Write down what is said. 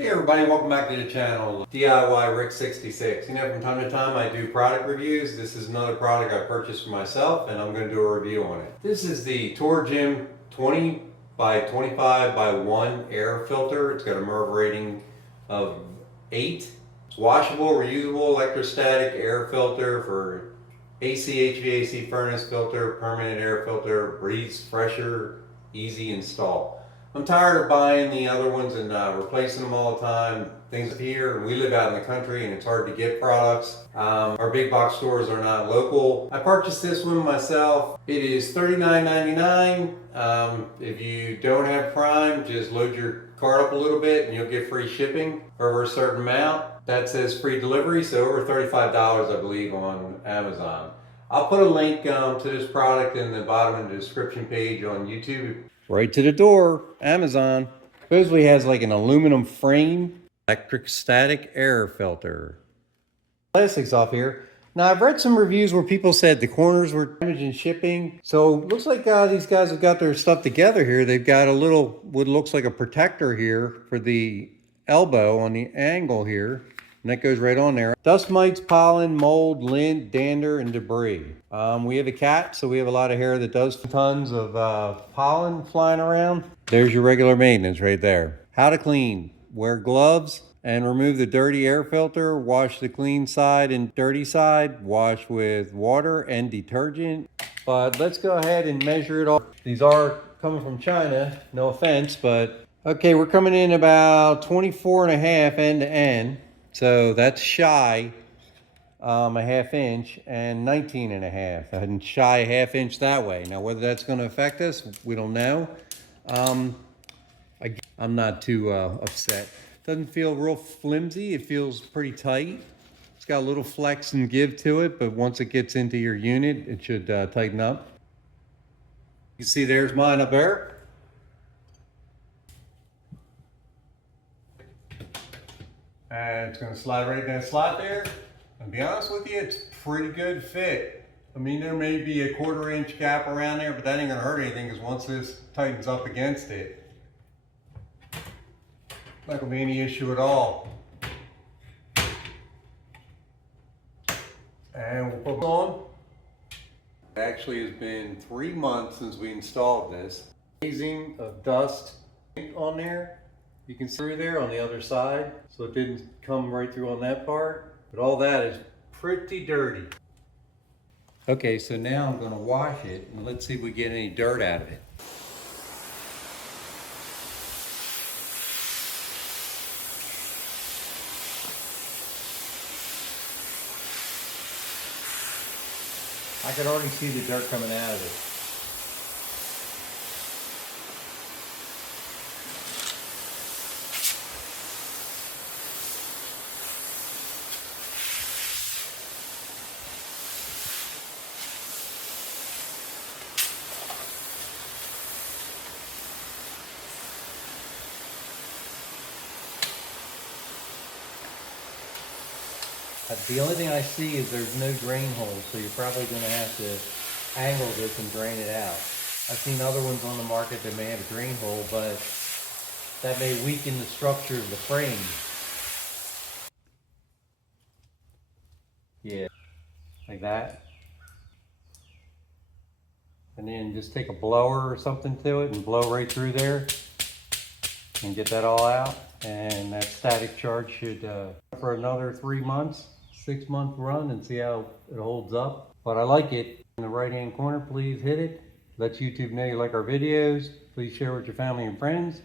Hey everybody, welcome back to the channel, DIY Rick 66. You know, from time to time I do product reviews. This is another product I purchased for myself and I'm going to do a review on it. This is the Torjim 20x25x1 air filter. It's got a MERV rating of 8. It's washable, reusable electrostatic air filter for AC, HVAC, furnace filter, permanent air filter, breathes fresher, easy install. I'm tired of buying the other ones and replacing them all the time. Things here, and we live out in the country and it's hard to get products. Our big box stores are not local. I purchased this one myself. It is $39.99. If you don't have Prime, just load your card up a little bit and you'll get free shipping over a certain amount. That says free delivery, so over $35 I believe on Amazon. I'll put a link to this product in the bottom of the description page on YouTube. Right to the door, Amazon. Supposedly has like an aluminum frame, electrostatic air filter. Plastics off here. Now I've read some reviews where people said the corners were damaged in shipping. So looks like these guys have got their stuff together here. They've got a little, what looks like a protector here for the elbow on the angle here. And that goes right on there. Dust mites, pollen, mold, lint, dander, and debris. We have a cat, so we have a lot of hair that does tons of pollen flying around. There's your regular maintenance right there. How to clean. Wear gloves and remove the dirty air filter. Wash the clean side and dirty side. Wash with water and detergent. But let's go ahead and measure it all. These are coming from China, no offense, but okay, we're coming in about 24.5 end to end. So that's shy a half inch and 19.5, and shy a half inch that way. Now whether that's going to affect us, we don't know. I'm not too upset. Doesn't feel real flimsy. It feels pretty tight. It's got a little flex and give to it, but once it gets into your unit, it should tighten up. You see there's mine up there. And it's going to slide right in that slot there. And to be honest with you, it's pretty good fit. I mean, there may be a 1/4 inch gap around there, but that ain't going to hurt anything because once this tightens up against it, not going to be any issue at all. And we'll put it on. It actually has been 3 months since we installed this. Amazing of dust on there. You can see through there on the other side, so it didn't come right through on that part. But all that is pretty dirty. Okay, so now I'm going to wash it, and let's see if we get any dirt out of it. I can already see the dirt coming out of it. The only thing I see is there's no drain holes, so you're probably going to have to angle this and drain it out. I've seen other ones on the market that may have a drain hole, but that may weaken the structure of the frame. Yeah, like that. And then just take a blower or something to it and blow right through there and get that all out. And that static charge should, for another 3 months. 6-month run and see how it holds up. But I like it. In the right hand corner, please hit it. Let YouTube know you like our videos. Please share with your family and friends.